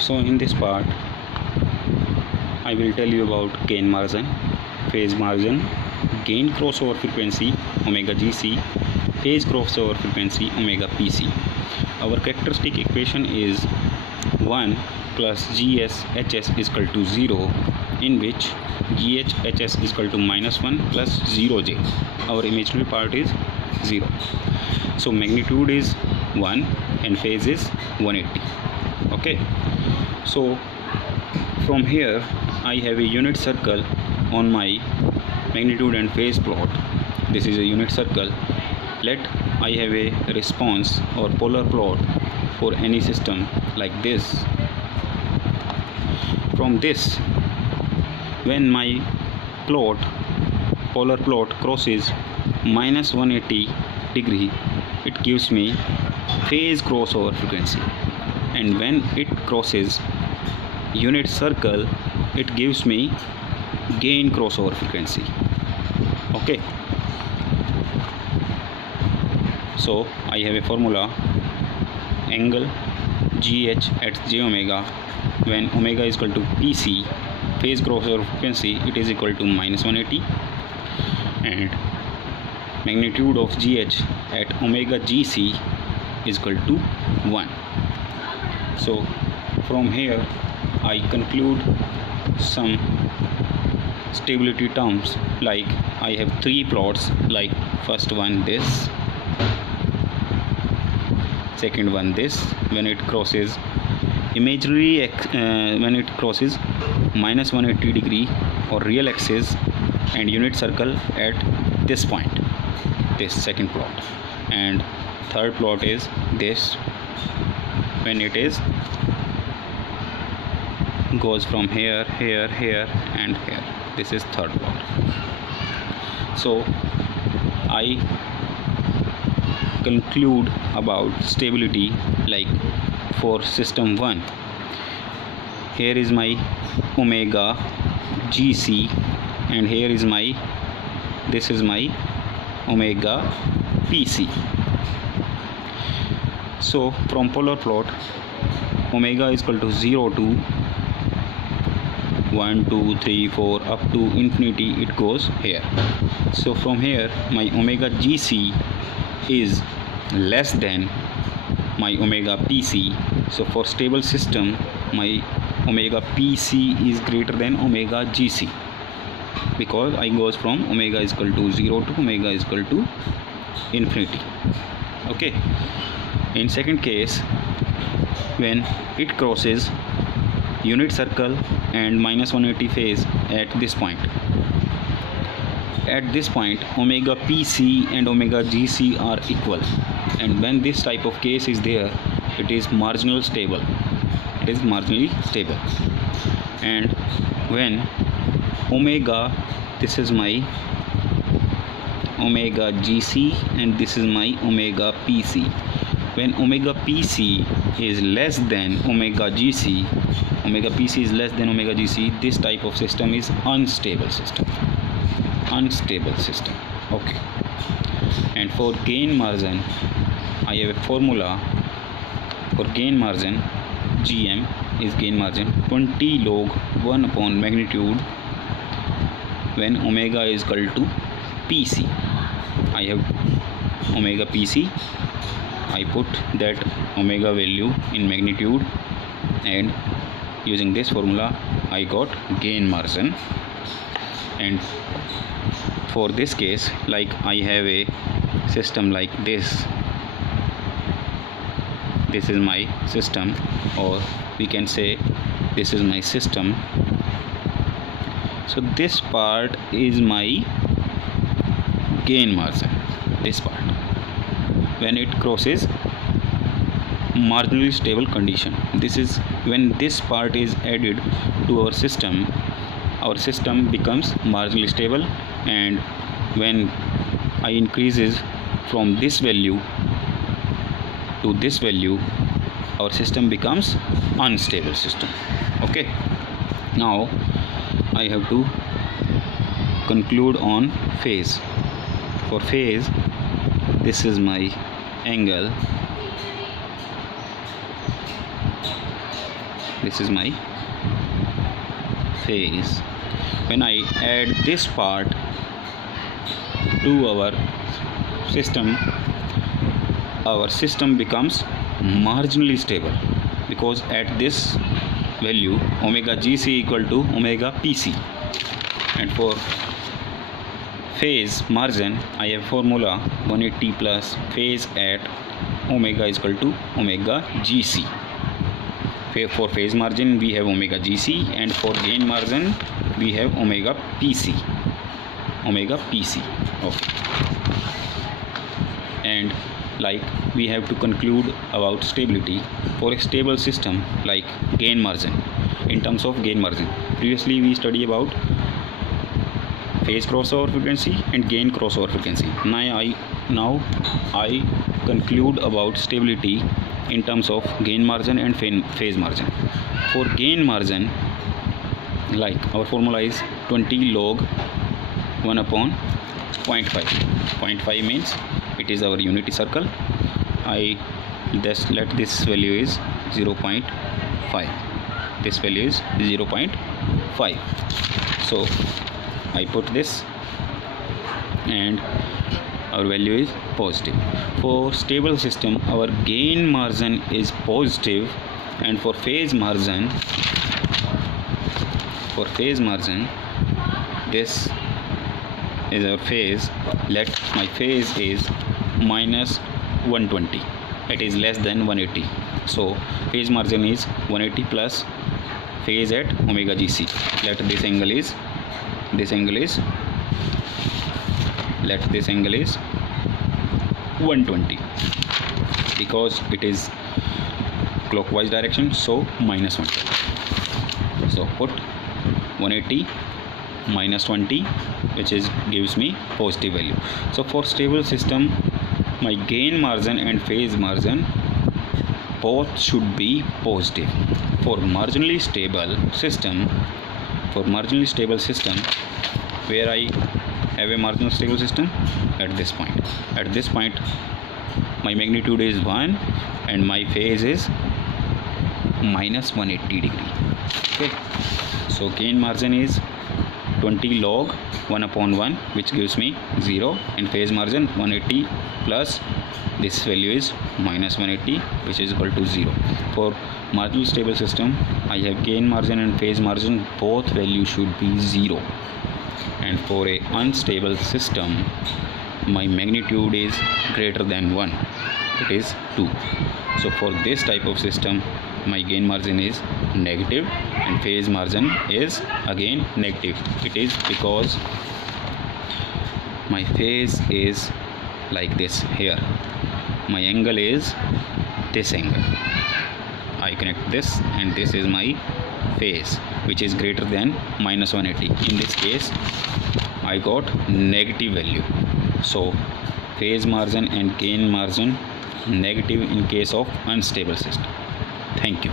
So in this part I will tell you about gain margin, phase margin, gain crossover frequency omega GC, phase crossover frequency omega PC. Our characteristic equation is 1 plus GSHS is equal to 0, in which GHHS is equal to -1 plus 0J. Our imaginary part is 0. So magnitude is 1 and phase is 180. Okay, so from here I have a unit circle on my magnitude and phase plot. This is a unit circle. Let I have a response or polar plot for any system like this. From this, when my polar plot crosses -180 degree, it gives me phase crossover frequency, and when it crosses unit circle, it gives me gain crossover frequency. Okay, so I have a formula: angle GH at j omega, when omega is equal to PC, phase crossover frequency, it is equal to -180, and magnitude of GH at omega GC is equal to 1. So from here I conclude some stability terms, like I have 3 plots, like first one this, second one this, when it crosses imaginary when it crosses -180 degree or real axis and unit circle at this point, this second plot, and third plot is this, when it is goes from here, here, here and here. This is third plot. So I conclude about stability, like for system 1, here is my omega GC and here is my, this is my omega PC. So from polar plot, omega is equal to 0 to 1, 2, 3, 4 up to infinity, it goes here. So from here my omega GC is less than my omega PC. So for stable system, my omega PC is greater than omega GC, because I goes from omega is equal to 0 to omega is equal to infinity. Okay, in second case, when it crosses unit circle and -180 phase at this point, omega PC and omega GC are equal, and when this type of case is there, it is marginally stable. And when omega, this is my omega GC and this is my omega PC, when omega PC is less than omega GC, omega PC is less than omega GC, this type of system is unstable system. Okay, and for gain margin, I have a formula for gain margin. GM is gain margin 20 log 1 upon magnitude when omega is equal to PC. I have omega PC, I put that omega value in magnitude, and using this formula I got gain margin. And for this case, like I have a system like this is my system, or we can say this is my system. So this part is my gain margin, this part, when it crosses marginally stable condition. This is when this part is added to our system becomes marginally stable, and when I increases from this value to this value, our system becomes unstable system. Okay, now I have to conclude on phase. For phase, this is my angle this is my phase. When I add this part to our system becomes marginally stable, because at this value omega GC equal to omega PC. And for phase margin, I have formula 180 plus phase at omega is equal to omega GC. For phase margin we have omega GC, and for gain margin we have omega PC. Okay. And like we have to conclude about stability. For a stable system like gain margin, in terms of gain margin, previously we studied about phase crossover frequency and gain crossover frequency. Now I conclude about stability in terms of gain margin and phase margin. For gain margin, like our formula is 20 log 1 upon 0.5. 0.5 means it is our unity circle. I just let this value is 0.5. This value is 0.5. So I put this and our value is positive. For stable system our gain margin is positive, and for phase margin this is our phase. Let my phase is minus 120, it is less than 180. So phase margin is 180 plus phase at omega GC. Let this angle is 120, because it is clockwise direction, so minus 120. So put 180 minus 20, which is gives me positive value. So for stable system my gain margin and phase margin both should be positive. For marginally stable system, where I have a marginal stable system at this point my magnitude is 1 and my phase is minus 180 degree. Okay, so gain margin is 20 log 1 upon 1, which gives me 0, and phase margin 180 plus this value is minus 180, which is equal to 0. For marginal stable system I have gain margin and phase margin, both values should be 0. And for a unstable system my magnitude is greater than 1, it is 2. So for this type of system my gain margin is negative and phase margin is again negative. It is because my phase is like this here, my angle is this angle. I connect this and this is my phase, which is greater than minus 180. In this case I got negative value. So phase margin and gain margin negative in case of unstable system. Thank you.